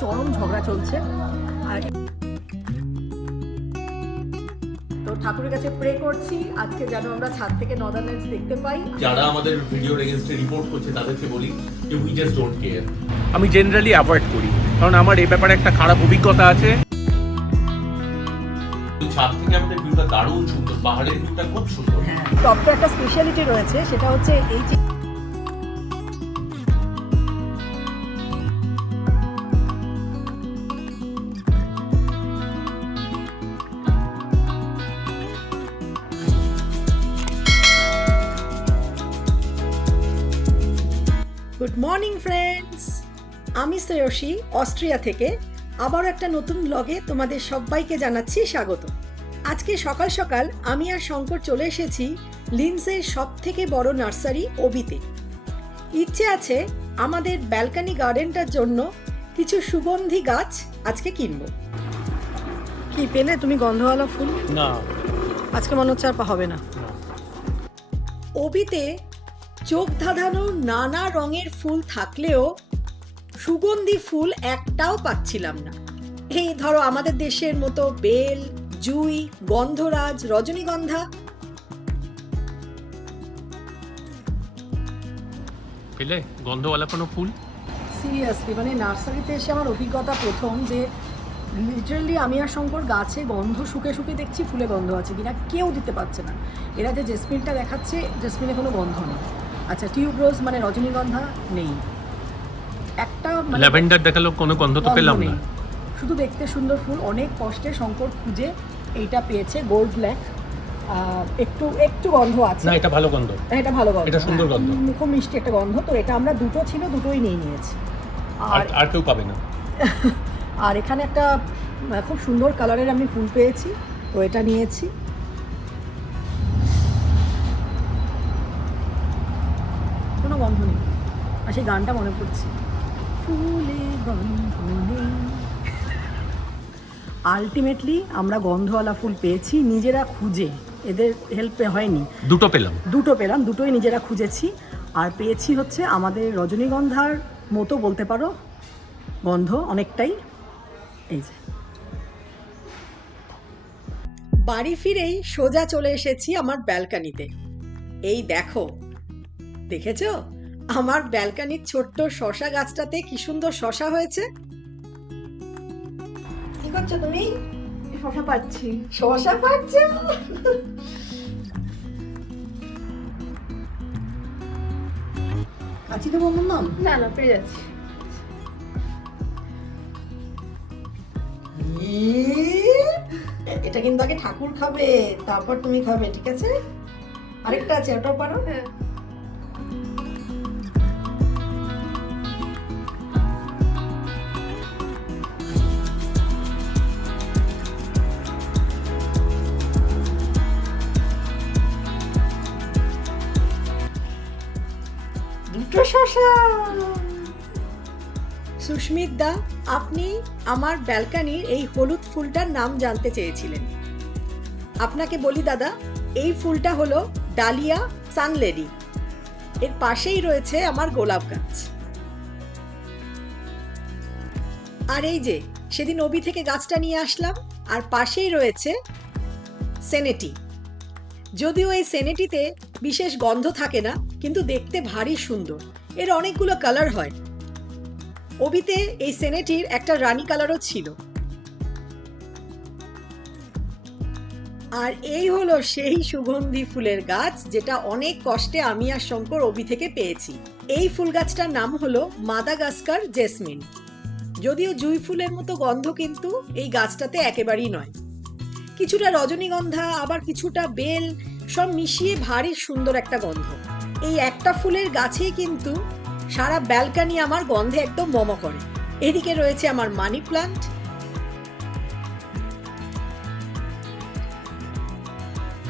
চরম ঝগড়া চলছে। আর তো ঠাকুরের কাছে প্রে করছি আজকে যেন আমরা ছাদ থেকে লাইটস দেখতে পাই। যারা আমাদের ভিডিওর এগেনস্টে রিপোর্ট করছে তাদেরকে বলি যে উই জাস্ট ডোন্ট কেয়ার আমি জেনারেলি অ্যাভয়েড করি কারণ আমার এই ব্যাপারে একটা খারাপ অভিজ্ঞতা আছে। ছাদ থেকে আমাদের ভিউটা দারুণ সুন্দর পাহাড়ের ভিউটা খুব সুন্দর। টপটা একটা স্পেশালিটি রয়েছে সেটা হচ্ছে এই যে গুড মর্নিং ফ্রেন্ডস আমি শ্রেয়সী অস্ট্রিয়া থেকে। আবার একটা নতুন ব্লগে তোমাদের সবাইকে জানাচ্ছি স্বাগত। আজকে সকাল সকাল আমি আর শঙ্কর চলে এসেছি লিন্সের সব থেকে বড় নার্সারি ওবিতে। ইচ্ছে আছে আমাদের ব্যালকানি গার্ডেনটার জন্য কিছু সুগন্ধি গাছ আজকে কিনবো। কি পেলে তুমি গন্ধওয়ালা ফুল? না। আজকে মনে হচ্ছে আর হবে না। ওবিতে চোখ ধাঁধানো নানা রঙের ফুল থাকলেও সুগন্ধি ফুল একটাও পাচ্ছিলাম না। এই ধরো আমাদের দেশের মতো বেল জুই গন্ধরাজ রজনীগন্ধা। পেলে গন্ধওয়ালা কোনো ফুল? সিরিয়াসলি মানে নার্সারিতে এসে আমার অভিজ্ঞতা প্রথম যে লিটারালি আমি আর শঙ্কর গাছে গন্ধ শুকে শুকে দেখছি ফুলে গন্ধ আছে কিনা কেউ দিতে পারছে না। এরা যে জেসমিনটা দেখাচ্ছে জেসমিনে কোনো গন্ধ নেই। আচ্ছা টিউব রোজ মানে রজনীগন্ধা নেই। একটা মানে ল্যাভেন্ডার দেখাল কোনো গন্ধ তো পেলাম। না। শুধু দেখতে সুন্দর ফুল অনেক কষ্টে শঙ্কর খুঁজে এইটা পেয়েছে গোল্ড ব্ল্যাক। একটু একটু গন্ধ আছে। না এটা ভালো গন্ধ। হ্যাঁ, এটা ভালো গন্ধ। এটা সুন্দর হ্যাঁ, গন্ধ। উম, খুব মিষ্টি একটা গন্ধ। তো এটা আমরা দুটো ছিল দুটোই নিয়ে নিয়েছি। আর আর কেউ পাবে না। আর এখানে একটা খুব সুন্দর কালারের আমি ফুল পেয়েছি তো এটা নিয়েছি। সেই গানটা মনে পড়ছে। ফুলে গন্ধ। নেই আলটিমেটলি আমরা গন্ধওয়ালা ফুল পেয়েছি নিজেরা খুঁজে। এদের হেল্পে হয়নি। দুটো পেলাম। দুটো পেলাম দুটোই নিজেরা খুঁজেছি। আর পেয়েছি হচ্ছে আমাদের রজনীগন্ধার মতো বলতে পারো গন্ধ অনেকটাই। এই যে। বাড়ি ফিরেই সোজা চলে এসেছি আমার ব্যালকানিতে এই দেখো দেখেছ? আমার ব্যালকানির ছোট্ট শশা গাছটাতে কি সুন্দর শশা হয়েছে? কি করছ তুমি? শশা পাচ্ছি। শশা পাচ্ছো? কাচি দেবো আমার নাম? না না পেয়ে যাচ্ছি। এটা কিন্তু আগে ঠাকুর খাবে তারপর তুমি খাবে ঠিক আছে? আরেকটা আছে ওটাও পারো? হ্যাঁ। শশা সুস্মিত দা আপনি আমার ব্যালকানির এই হলুদ ফুলটার নাম জানতে চেয়েছিলেন। আপনাকে বলি দাদা, এই ফুলটা হলো ডালিয়া সানলেডি এর পাশেই রয়েছে আমার গোলাপ গাছ। আর এই যে, সেদিন ওবি থেকে গাছটা নিয়ে আসলাম, আর পাশেই রয়েছে সেনেটি। যদিও এই সেনেটিতে বিশেষ গন্ধ থাকে না, কিন্তু দেখতে ভারী সুন্দর। এর অনেকগুলো কালার হয়। ওবিতে এই সেনেটির একটা রানী কালারও ছিল। আর এই হলো সেই সুগন্ধি ফুলের গাছ যেটা অনেক কষ্টে আমি আর শঙ্কর ওবি থেকে পেয়েছি। এই ফুল গাছটার নাম হলো মাদাগাস্কার জেসমিন। যদিও জুই ফুলের মতো গন্ধ কিন্তু এই গাছটাতে একেবারেই নয়। কিছুটা রজনীগন্ধা, আবার কিছুটা বেল, সব মিশিয়ে ভারী সুন্দর একটা গন্ধ। এই একটা ফুলের গাছেই কিন্তু সারা ব্যালকানি আমার গন্ধে একদম মম করে। এদিকে রয়েছে আমার মানি প্লান্ট।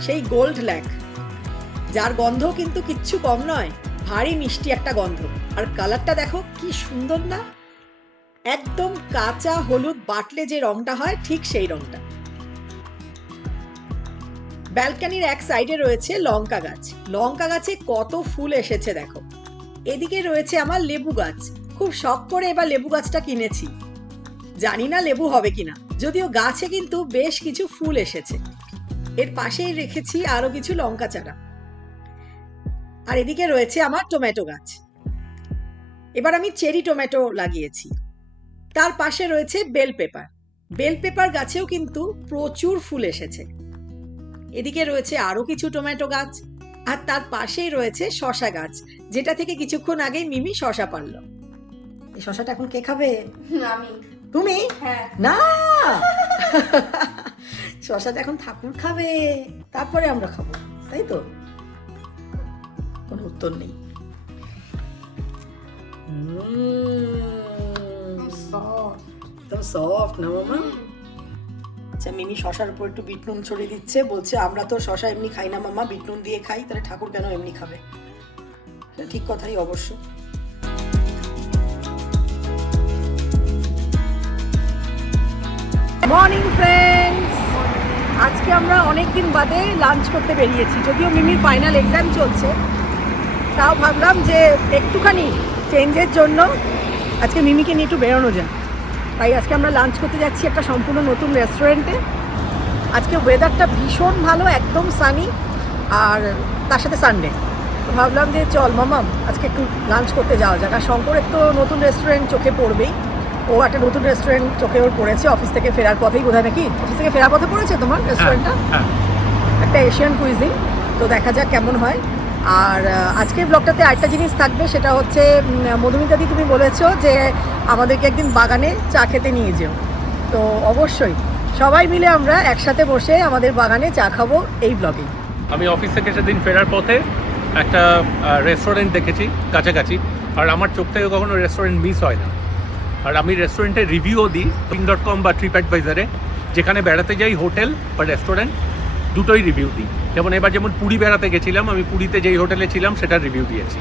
সেই গোল্ড ল্যাক, যার গন্ধ কিন্তু কিচ্ছু কম নয়, ভারী মিষ্টি একটা গন্ধ। আর কালারটা দেখো, কি সুন্দর না? একদম কাঁচা হলুদ বাটলে যে রংটা হয়, ঠিক সেই রংটা। ব্যালকানির এক সাইডে রয়েছে লঙ্কা গাছ। লঙ্কা গাছে কত ফুল এসেছে দেখো। এদিকে রয়েছে আমার লেবু গাছ। খুব শখ করে এবার লেবু গাছটা কিনেছি। জানি না লেবু হবে কিনা। যদিও গাছে কিন্তু বেশ কিছু ফুল এসেছে। এর পাশেই রেখেছি আরও কিছু লঙ্কা চারা। আর এদিকে রয়েছে আমার টমেটো গাছ। এবার আমি চেরি টমেটো লাগিয়েছি। তার পাশে রয়েছে বেল পেপার। বেল পেপার গাছেও কিন্তু প্রচুর ফুল এসেছে। এদিকে রয়েছে আরও কিছু টমেটো গাছ আর তার পাশেই রয়েছে শশা গাছ যেটা থেকে কিছুক্ষণ আগেই মিমি শশা পারল। এই শশাটা এখন কে খাবে? আমি। তুমি? হ্যাঁ। না! শশাটা এখন ঠাকুর খাবে তারপরে আমরা খাব তাই তো? কোনো উত্তর নেই। সফট না মামা? আচ্ছা মিমি শশার উপর একটু বিট নুন ছড়িয়ে দিচ্ছে, বলছে, আমরা তো শশা এমনি খাই না মামা, বিট নুন দিয়ে খাই, তাহলে ঠাকুর কেন এমনি খাবে? ঠিক কথাই অবশ্য। মর্নিং ফ্রেন্ডস আজকে আমরা অনেক দিন বাদে লাঞ্চ করতে বেরিয়েছি, যদিও মিমির ফাইনাল এক্সাম চলছে। তাও ভাবলাম যে একটুখানি চেঞ্জের জন্য আজকে মিমিকে নিয়ে একটু বেরোনো যায় তাই আজকে আমরা লাঞ্চ করতে যাচ্ছি একটা সম্পূর্ণ নতুন রেস্টুরেন্টে আজকে ওয়েদারটা ভীষণ ভালো একদম সানি আর তার সাথে সানডে তো ভাবলাম যে চল মামাম আজকে একটু লাঞ্চ করতে যাওয়া যাক। আর শঙ্করের তো নতুন রেস্টুরেন্ট চোখে পড়বেই। ও একটা নতুন রেস্টুরেন্ট চোখে ওর পড়েছে অফিস থেকে ফেরার পথেই বোধহয় নাকি? অফিস থেকে ফেরার পথে পড়েছে তোমার রেস্টুরেন্টটা হ্যাঁ। একটা এশিয়ান কুইজিং তো দেখা যাক কেমন হয়। আর আজকের ব্লগটাতে আরেকটা জিনিস থাকবে, সেটা হচ্ছে মধুমিতাদি তুমি বলেছ যে আমাদেরকে একদিন বাগানে চা খেতে নিয়ে যেও। তো অবশ্যই, সবাই মিলে আমরা একসাথে বসে আমাদের বাগানে চা খাব এই ব্লগে আমি অফিস থেকে সেদিন ফেরার পথে একটা রেস্টুরেন্ট দেখেছি, কাছাকাছি, আর আমার চোখ থেকে কখনো রেস্টুরেন্ট মিস হয় না। আর আমি রেস্টুরেন্টের রিভিউও দিই পিং ডট কম বা ট্রিপ অ্যাডভাইজারে যেখানে বেড়াতে যাই হোটেল বা রেস্টুরেন্ট দুটোই রিভিউ দিই। যেমন এবার যেমন পুরী বেড়াতে গেছিলাম, আমি পুরীতে যেই হোটেলে ছিলাম সেটার রিভিউ দিয়েছি।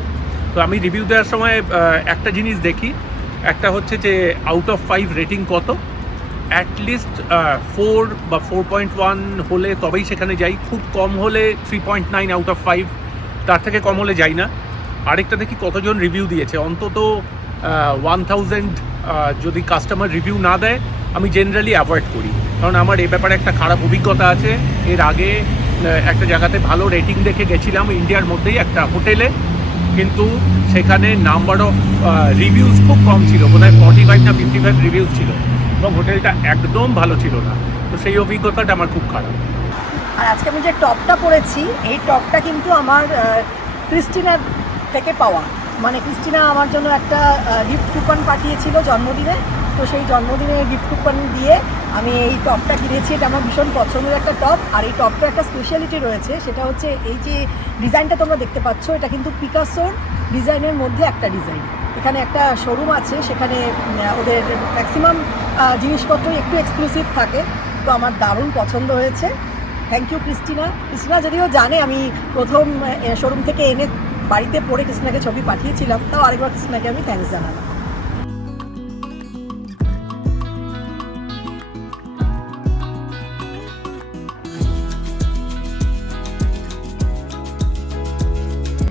তো আমি রিভিউ দেওয়ার সময় একটা জিনিস দেখি, একটা হচ্ছে যে আউট অফ ফাইভ রেটিং কত? অ্যাটলিস্ট ফোর বা ফোর পয়েন্ট ওয়ান হলে তবেই সেখানে যাই। খুব কম হলে three point nine out of five তার থেকে কম হলে যাই না। আরেকটা দেখি কতজন রিভিউ দিয়েছে। অন্তত ওয়ান থাউজেন্ড যদি কাস্টমার রিভিউ না দেয় আমি জেনারেলি অ্যাভয়েড করি। কারণ আমার এ ব্যাপারে একটা খারাপ অভিজ্ঞতা আছে। এর আগে একটা জায়গাতে ভালো রেটিং দেখে গেছিলাম, ইন্ডিয়ার মধ্যেই একটা হোটেলে। কিন্তু সেখানে নাম্বার অফ রিভিউজ খুব কম ছিল। বোধ হয় ফর্টি ফাইভ না ফিফটি ফাইভ রিভিউজ ছিল। এবং হোটেলটা একদম ভালো ছিল না। তো সেই অভিজ্ঞতাটা আমার খুব খারাপ। আর আজকে আমি যে টপটা পরেছি এই টপটা কিন্তু আমার ক্রিস্টিনার থেকে পাওয়া। মানে ক্রিস্টিনা আমার জন্য একটা গিফট কুপন পাঠিয়েছিল জন্মদিনে। তো সেই জন্মদিনে গিফট কুপন দিয়ে আমি এই টপটা কিনেছি। এটা আমার ভীষণ পছন্দের একটা টপ। আর এই টপটা একটা স্পেশালিটি রয়েছে, সেটা হচ্ছে এই যে ডিজাইনটা তোমরা দেখতে পাচ্ছ, এটা কিন্তু পিকাসোর ডিজাইনের মধ্যে একটা ডিজাইন। এখানে একটা শোরুম আছে, সেখানে ওদের ম্যাক্সিমাম জিনিসপত্রই একটু এক্সক্লুসিভ থাকে। তো আমার দারুণ পছন্দ হয়েছে। থ্যাংক ইউ ক্রিস্টিনা ক্রিস্টিনা যদিও জানে, আমি প্রথম শোরুম থেকে এনে বাড়িতে পরে কৃষ্ণাকে ছবি পাঠিয়েছিলাম, তাও আরেকবার কৃষ্ণাকে আমি থ্যাঙ্কস জানালাম।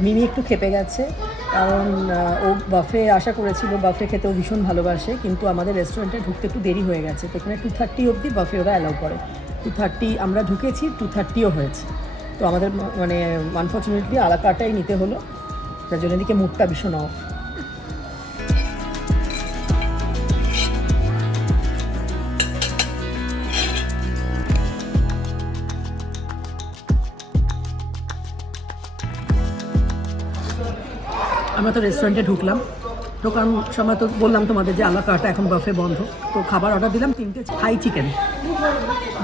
মিমি একটু খেপে গেছে, কারণ ও বাফে আশা করেছিল বাফে খেতে ও ভীষণ ভালোবাসে, কিন্তু আমাদের রেস্টুরেন্টে ঢুকতে একটু দেরি হয়ে গেছে। তো এখানে টু থার্টি অবধি বাফে ওরা অ্যালাউ করে। টু থার্টি আমরা ঢুকেছি টু থার্টিও হয়েছে। তো আমাদের মানে আনফর্চুনেটলি আলাকাটাই নিতে হলো। তার জন্য এদিকে মুডটা ভীষণ অফ আমরা তো রেস্টুরেন্টে ঢুকলাম। ঢোকার সময় তো বললাম তোমাদের যে আলাকাটা এখন বাফে বন্ধ। তো খাবার অর্ডার দিলাম, তিনটে থাই চিকেন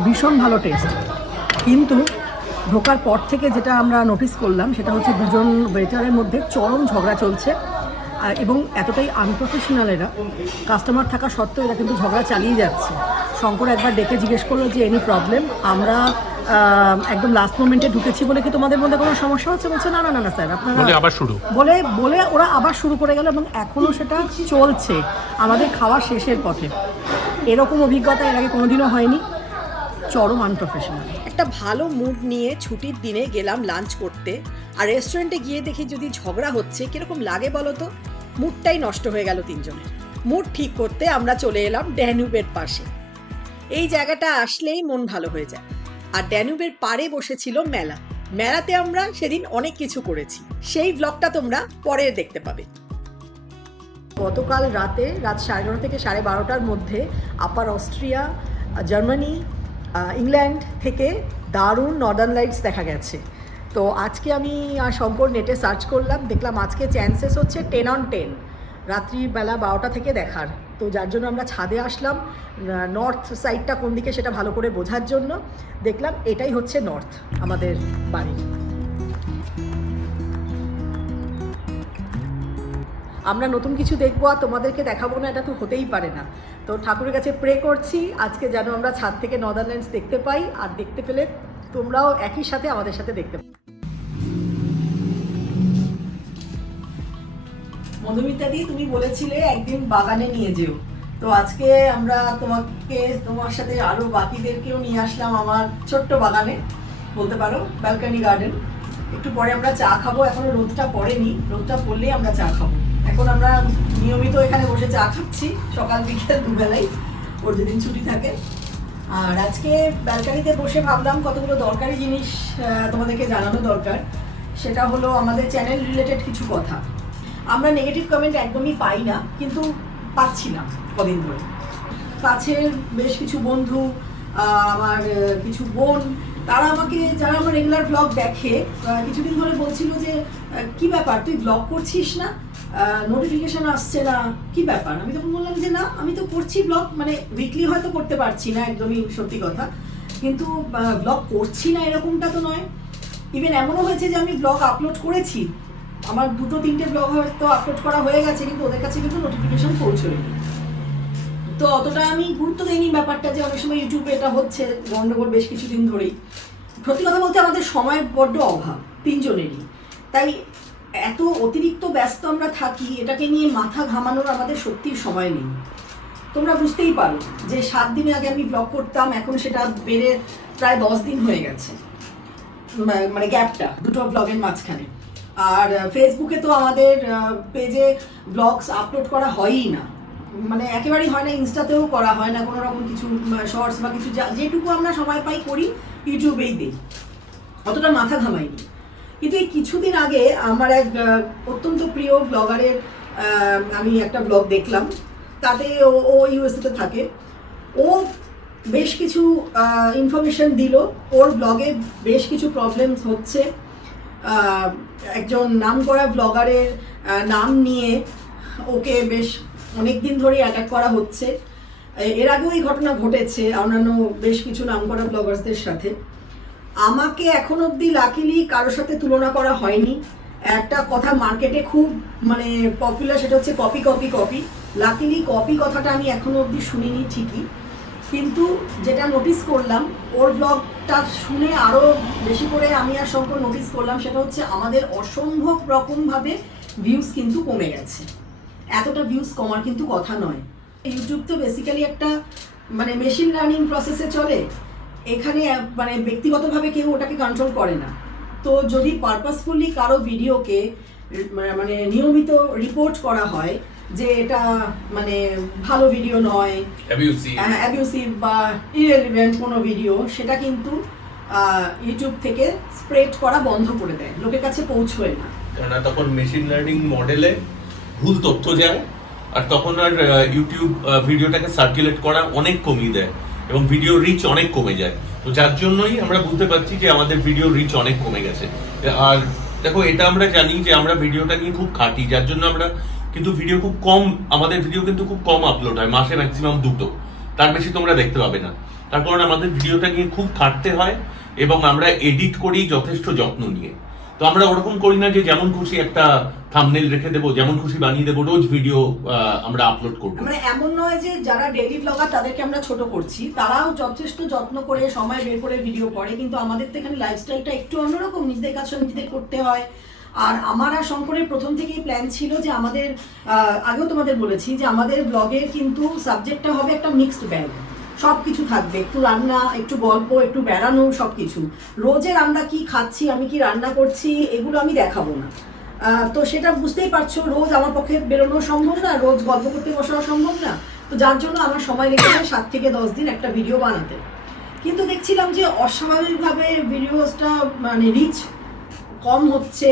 ভীষণ ভালো টেস্ট কিন্তু ঢোকার পর থেকে যেটা আমরা নোটিস করলাম, সেটা হচ্ছে দুজন ওয়েটারের মধ্যে চরম ঝগড়া চলছে। এবং এতটাই আনপ্রফেশনাল এরা। কাস্টমার থাকা সত্ত্বেও এরা কিন্তু ঝগড়া চালিয়ে যাচ্ছে। শঙ্কর একবার ডেকে জিজ্ঞেস করল যে এনি প্রবলেম আমরা একদম লাস্ট মোমেন্টে ঢুকেছি বলে কি তোমাদের মধ্যে কোনো সমস্যা হচ্ছে? বলছে না না না না স্যার বলে আবার শুরু। বলে বলে ওরা আবার শুরু করে গেল এবং এখনও সেটা চলছে। আমাদের খাওয়া শেষের পথে। এরকম অভিজ্ঞতা এর আগে কোনোদিনও হয়নি। চরম আনপ্রফেশনাল একটা ভালো মুড নিয়ে ছুটির দিনে গেলাম লাঞ্চ করতে। আর রেস্টুরেন্টে গিয়ে দেখি যদি ঝগড়া হচ্ছে কীরকম লাগে বলো তো? মুডটাই নষ্ট হয়ে গেল তিনজনের। মুড ঠিক করতে আমরা চলে এলাম ড্যানুবের পাশে। এই জায়গাটা আসলেই মন ভালো হয়ে যায়। আর ড্যানুবের পাড়ে বসেছিল মেলা। মেলাতে আমরা সেদিন অনেক কিছু করেছি। সেই ব্লগটা তোমরা পরে দেখতে পাবে। গতকাল রাতে রাত সাড়ে নটা থেকে সাড়ে বারোটার মধ্যে আপার অস্ট্রিয়া, জার্মানি ইংল্যান্ড থেকে দারুণ নর্দার্ন লাইটস দেখা গেছে। তো আজকে আমি শঙ্কর নেটে সার্চ করলাম, দেখলাম আজকে চ্যান্সেস হচ্ছে টেন অন টেন রাত্রিবেলা বারোটা থেকে দেখার। তো যার জন্য আমরা ছাদে আসলাম নর্থ সাইডটা কোন দিকে সেটা ভালো করে বোঝার জন্য। দেখলাম এটাই হচ্ছে নর্থ আমাদের বাড়ি। আমরা নতুন কিছু দেখব আর তোমাদেরকে দেখাবো না, এটা তো হতেই পারে না। তো ঠাকুরের কাছে প্রে করছি, আজকে যেন আমরা ছাদ থেকে নদারল্যান্ডস দেখতে পাই, আর দেখতে পেলে তোমরাও একই সাথে আমাদের সাথে দেখতে পাও। মধুমিতা দি, তুমি বলেছিলে একদিন বাগানে নিয়ে যেও। তো আজকে আমরা তোমাকে, তোমার সাথে আরও বাকিদেরকেও নিয়ে আসলাম আমার ছোট্ট বাগানে, বলতে পারো ব্যালকানি গার্ডেন একটু পরে আমরা চা খাব, এখনও রোদটা পড়েনি, রোদটা পড়লেই আমরা চা খাব। এখন আমরা নিয়মিত এখানে বসে চা খাচ্ছি, সকাল বিকেল দুবেলাই, ওর যেদিন ছুটি থাকে। আর আজকে ব্যালকানিতে বসে ভাবলাম কতগুলো দরকারি জিনিস তোমাদেরকে জানানো দরকার। সেটা হলো আমাদের চ্যানেল রিলেটেড কিছু কথা। আমরা নেগেটিভ কমেন্ট একদমই পাই না, কিন্তু পাচ্ছি না কদিন ধরে। কাছের বেশ কিছু বন্ধু আমার কিছু বোন, তারা আমাকে, যারা আমার রেগুলার ব্লগ দেখে কিছুদিন ধরে বলছিল যে কি ব্যাপার, তুই ব্লগ করছিস না? নোটিফিকেশন আসছে না, কি ব্যাপার? আমি তখন বললাম যে, না, আমি তো করছি ব্লগ মানে উইকলি হয়তো করতে পারছি না, একদমই সত্যি কথা। কিন্তু ব্লগ করছি না এরকমটা তো নয়। ইভেন এমনও হয়েছে যে, আমি ব্লগ আপলোড করেছি আমার দুটো তিনটে ব্লগ হয়তো আপলোড করা হয়ে গেছে, কিন্তু ওদের কাছে কিন্তু নোটিফিকেশন পৌঁছয়নি। তো অতটা আমি গুরুত্ব দিইনি ব্যাপারটা যে অনেক সময় ইউটিউবে এটা হচ্ছে, গন্ডগোল বেশ কিছুদিন ধরেই। সত্যি কথা বলতে আমাদের সময় বড্ড অভাব, তিনজনেরই। তাই এত অতিরিক্ত ব্যস্ত আমরা থাকি, এটাকে নিয়ে মাথা ঘামানোর আমাদের সত্যি সময় নেই। তোমরা বুঝতেই পারো যে সাত দিন আগে আমি ব্লগ করতাম, এখন সেটা বেড়ে প্রায় দশ দিন হয়ে গেছে। মানে গ্যাপটা দুটো ব্লগের মাঝখানে। আর ফেসবুকে তো আমাদের পেজে ব্লগস আপলোড করা হয়ই না। মানে একেবারেই হয় না, ইনস্টাতেও করা হয় না, কোনো রকম কিছু শর্টস বা কিছু যেটুকু আমরা সময় পাই করি, ইউটিউবেই দিই। অতটা মাথা ঘামাইনি। কিন্তু এই কিছুদিন আগে আমার এক অত্যন্ত প্রিয় ব্লগারের আমি একটা ব্লগ দেখলাম। তাতে ও ও ইউএসএতে থাকে। ও বেশ কিছু ইনফরমেশন দিল। ওর ব্লগে বেশ কিছু প্রবলেমস হচ্ছে। একজন নাম করা ব্লগারের নাম নিয়ে ওকে বেশ অনেক দিন ধরেই অ্যাটাক করা হচ্ছে। এর আগেও এই ঘটনা ঘটেছে অন্যান্য বেশ কিছু নাম করা ব্লগার্সদের সাথে। আমাকে এখন অবধি লাকিলি কারোর সাথে তুলনা করা হয়নি। একটা কথা মার্কেটে খুব মানে পপুলার সেটা হচ্ছে copy copy copy luckily copy কথাটা আমি এখনও অবধি শুনিনি ঠিকই। কিন্তু যেটা নোটিস করলাম, ওর ব্লগটা শুনে আরও বেশি করে আমি আর শঙ্কর নোটিস করলাম, সেটা হচ্ছে আমাদের অসম্ভব রকমভাবে ভিউজ কিন্তু কমে গেছে। এতটা ভিউজ কমার কিন্তু কথা নয়। ইউটিউব তো বেসিক্যালি একটা মানে মেশিন লার্নিং প্রসেসে চলে, এখানে মানে ব্যক্তিগতভাবে কেউ ওটাকে কন্ট্রোল করে না। তো যদি পারপাসফুলি কারও ভিডিওকে মানে নিয়মিত রিপোর্ট করা হয় যে এটা মানে ভালো ভিডিও নয় অ্যাবিউসিভ অ্যাবিউসিভ বা ইরেলিভেন্ট কোনো ভিডিও সেটা কিন্তু ইউটিউব থেকে স্প্রেড করা বন্ধ করে দেয় লোকের কাছে পৌঁছয় না। কেননা তখন মেশিন লার্নিং মডেলে ভুল তথ্য যায় আর তখন আর ইউটিউব ভিডিওটাকে সার্কুলেট করা অনেক কমিয়ে দেয় এবং ভিডিও রিচ অনেক কমে যায়। তো যার জন্যই আমরা বুঝতে পারছি যে আমাদের ভিডিও রিচ অনেক কমে গেছে। আর দেখো এটা আমরা জানি যে আমরা ভিডিওটা নিয়ে খুব খাটি যার জন্য আমরা কিন্তু ভিডিও খুব কম, আমাদের ভিডিও কিন্তু খুব কম আপলোড হয়, মাসে ম্যাক্সিমাম দুটো। তার বেশি তোমরা দেখতে পাবে না। তার কারণ আমাদের ভিডিওটা নিয়ে খুব খাটতে হয় এবং আমরা এডিট করি যথেষ্ট যত্ন নিয়ে। তো আমরা ওরকম করি না যে যেমন খুশি একটা থাম্বনেল রেখে দেবো, যেমন খুশি বানিয়ে দেবো, রোজ ভিডিও আমরা আপলোড করব। মানে এমন নয় যে যারা ডেইলি ব্লগার তাদেরকে আমরা ছোট করছি, তারাও যথেষ্ট যত্ন করে সময় বের করে ভিডিও করে, কিন্তু আমাদের তো এখানে লাইফস্টাইলটা একটু অন্যরকম, নিজেদের কাছে নিজেদের করতে হয়। আর আমার আর শঙ্করের প্রথম থেকেই প্ল্যান ছিল যে আমাদের আগেও তোমাদের বলেছি যে আমাদের ব্লগের কিন্তু সাবজেক্টটা হবে একটা মিক্সড ব্যাগ সব কিছু থাকবে, একটু রান্না, একটু গল্প, একটু বেড়ানো সব কিছু রোজের আমরা কি খাচ্ছি, আমি কি রান্না করছি, এগুলো আমি দেখাবো না। তো সেটা বুঝতেই পারছ, রোজ আমার পক্ষে বেরোনো সম্ভব না, রোজ গল্প করতে বসানো সম্ভব না। তো যার জন্য আমার সময় লেগেছে সাত থেকে দশ দিন একটা ভিডিও বানাতে। কিন্তু দেখছিলাম যে অস্বাভাবিকভাবে ভিডিওসটা মানে রিচ কম হচ্ছে।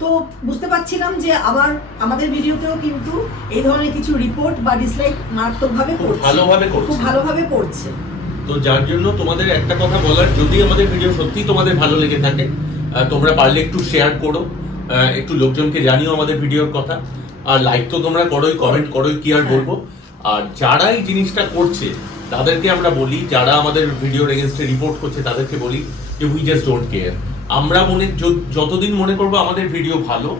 তো বুঝতে পারছিলাম যে আবার আমাদের ভিডিওতেও কিন্তু এই ধরনের কিছু রিপোর্ট বা ডিসলাইক মারাত্মকভাবে পড়ছে। ভালোভাবে খুব ভালোভাবে পড়ছে। তো যার জন্য তোমাদের একটা কথা বলার যদি আমাদের ভিডিও সত্যি তোমাদের ভালো লেগে থাকে তোমরা পারলে একটু শেয়ার করো একটু লোকজনকে জানিও আমাদের ভিডিওর কথা। আর লাইক তো তোমরা করোই কমেন্ট করোই কি আর হ্যাঁ। বলব? আর যারা এই জিনিসটা করছে তাদেরকে আমরা বলি যারা আমাদের ভিডিওর এগেনস্টে রিপোর্ট করছে তাদেরকে বলি যে উই জাস্ট ডোন্ট কেয়ার আমরা মনে যতদিন মনে করব আমাদের ভিডিও ভালো,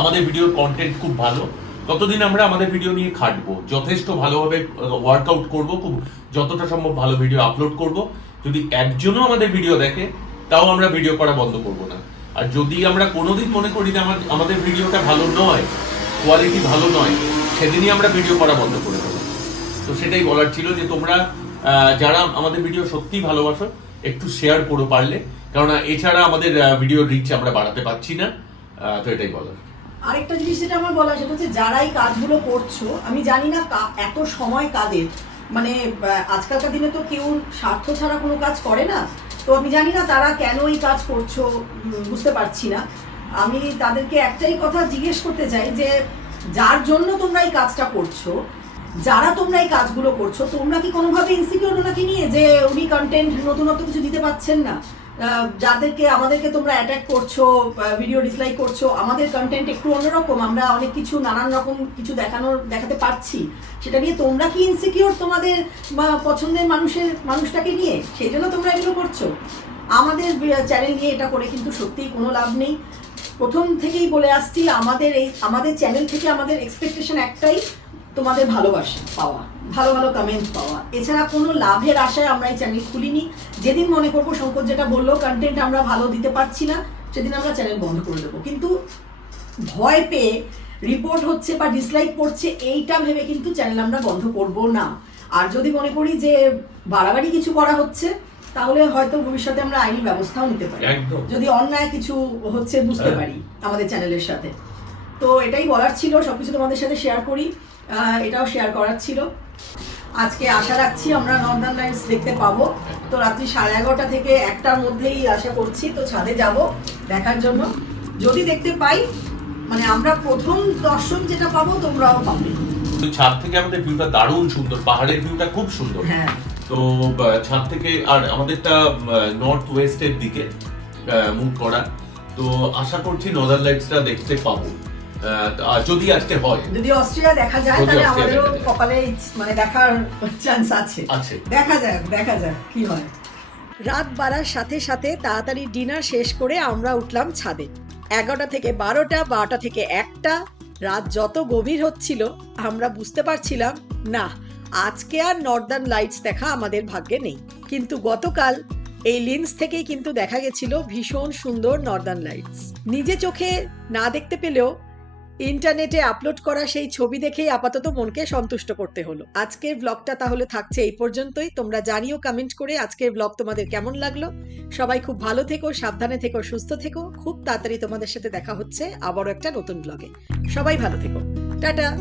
আমাদের ভিডিওর কন্টেন্ট খুব ভালো, ততদিন আমরা আমাদের ভিডিও নিয়ে খাটবো। যথেষ্ট ভালোভাবে ওয়ার্কআউট করব, খুব যতটা সম্ভব ভালো ভিডিও আপলোড করব। যদি একজনও আমাদের ভিডিও দেখে, তাও আমরা ভিডিও করা বন্ধ করব না। আর যদি আমরা কোনোদিন মনে করি যে আমার আমাদের ভিডিওটা ভালো নয় কোয়ালিটি ভালো নয়, সেদিনই আমরা ভিডিও করা বন্ধ করে দেবো। তো সেটাই বলার ছিল যে তোমরা যারা আমাদের ভিডিও সত্যি ভালোবাসো, একটু শেয়ার করো পারলে। কেননা এছাড়া আমাদের ভিডিও রিচ আমরা বাড়াতে পারছি না। তো এটাই বলার। আরেকটা জিনিস যেটা আমার বলা সেটা হচ্ছে যারা এই কাজগুলো করছ, আমি জানি না এত সময় কাদের। মানে আজকালকার দিনে তো কেউ স্বার্থ ছাড়া কোনো কাজ করে না। তো আমি জানি না তারা কেন এই কাজ করছ বুঝতে পারছি না। আমি তাদেরকে একটাই কথা জিজ্ঞেস করতে চাই যে, যার জন্য তোমরা এই কাজটা করছ, যারা তোমরা এই কাজগুলো করছ, তোমরা কি কোনোভাবে ইনসিকিউর নাকি নিয়ে যে উনি কন্টেন্ট নতুনত্ব কিছু দিতে পারছেন না? যাদেরকে, আমাদেরকে তোমরা অ্যাটাক করছ ভিডিও ডিসলাইক করছ, আমাদের কন্টেন্ট একটু অন্যরকম, আমরা অনেক কিছু, নানান রকম কিছু দেখানোর, দেখাতে পারছি। সেটা নিয়ে তোমরা কি ইনসিকিউর তোমাদের, বা পছন্দের মানুষের, মানুষটাকে নিয়ে? সেই জন্য তোমরা এগুলো করছ। আমাদের চ্যানেল নিয়ে এটা করে কিন্তু সত্যিই কোনো লাভ নেই। প্রথম থেকেই বলে আসছি, আমাদের এই, আমাদের চ্যানেল থেকে আমাদের এক্সপেকটেশন একটাই তোমাদের ভালোবাসা পাওয়া ভালো ভালো কমেন্ট পাওয়া। এছাড়া কোনো লাভের আশায় আমরা এই চ্যানেল খুলিনি। যেদিন মনে করব শঙ্কর যেটা বলল কন্টেন্ট আমরা ভালো দিতে পারছি না সেদিন আমরা চ্যানেল বন্ধ করে দেবো। কিন্তু ভয় পেয়ে রিপোর্ট হচ্ছে বা ডিসলাইক পড়ছে এইটা ভেবে কিন্তু চ্যানেল আমরা বন্ধ করব না। আর যদি মনে করি যে বাড়াবাড়ি কিছু করা হচ্ছে তাহলে হয়তো ভবিষ্যতে আমরা আইনি ব্যবস্থাও নিতে পারি। যদি অন্যায় কিছু হচ্ছে বুঝতে হ্যাঁ। পারি আমাদের চ্যানেলের সাথে। তো এটাই বলার ছিল সবকিছু তোমাদের সাথে শেয়ার করি। এটাও শেয়ার করার ছিল। আজকে আশা রাখছি আমরা নর্দার্ন লাইটস দেখতে পাবো। তো রাত্রি সাড়ে এগারোটা থেকে একটার মধ্যেই আশা করছি তো ছাদে যাব দেখার জন্য। যদি দেখতে পাই মানে আমরা প্রথম দর্শন যেটা পাবো তোমরাও পাবে। ছাদ থেকে আমাদের ভিউটা দারুণ সুন্দর পাহাড়ের ভিউটা খুব সুন্দর। হ্যাঁ। তো ছাদ থেকে আর আমাদেরটা নর্থ ওয়েস্টের দিকে মুভ করা। তো আশা করছি নর্দার্ন লাইটসটা দেখতে পাবো। যদি আজকে হয়। যদি অস্ট্রেলিয়া দেখা যায় তাহলে আমাদেরও কপালে মানে দেখার চান্স আছে। আছে। দেখা যাক দেখা যাক কি হয়। রাত বাড়ার সাথে সাথে তাড়াতাড়ি ডিনার শেষ করে আমরা উঠলাম ছাদে। এগারোটা থেকে বারোটা বারোটা থেকে একটা। রাত যত গভীর হচ্ছিল আমরা বুঝতে পারছিলাম না আজকে আর নর্দার্ন লাইটস দেখা আমাদের ভাগ্যে নেই। কিন্তু গতকাল এই লিন্স থেকেই কিন্তু দেখা গেছিল ভীষণ সুন্দর নর্দার্ন লাইটস নিজে চোখে না দেখতে পেলেও ইন্টারনেটে আপলোড করা সেই ছবি দেখেই আপাতত মনকে সন্তুষ্ট করতে হলো। আজকের ব্লগটা তাহলে থাকছে এই পর্যন্তই। তোমরা জানিও কমেন্ট করে আজকের ব্লগ তোমাদের কেমন লাগল। সবাই খুব ভালো থেকো, সাবধানে থেকো, সুস্থ থেকো। খুব তাড়াতাড়ি তোমাদের সাথে দেখা হচ্ছে আবারও একটা নতুন ব্লগে সবাই ভালো থেকো। টাটা!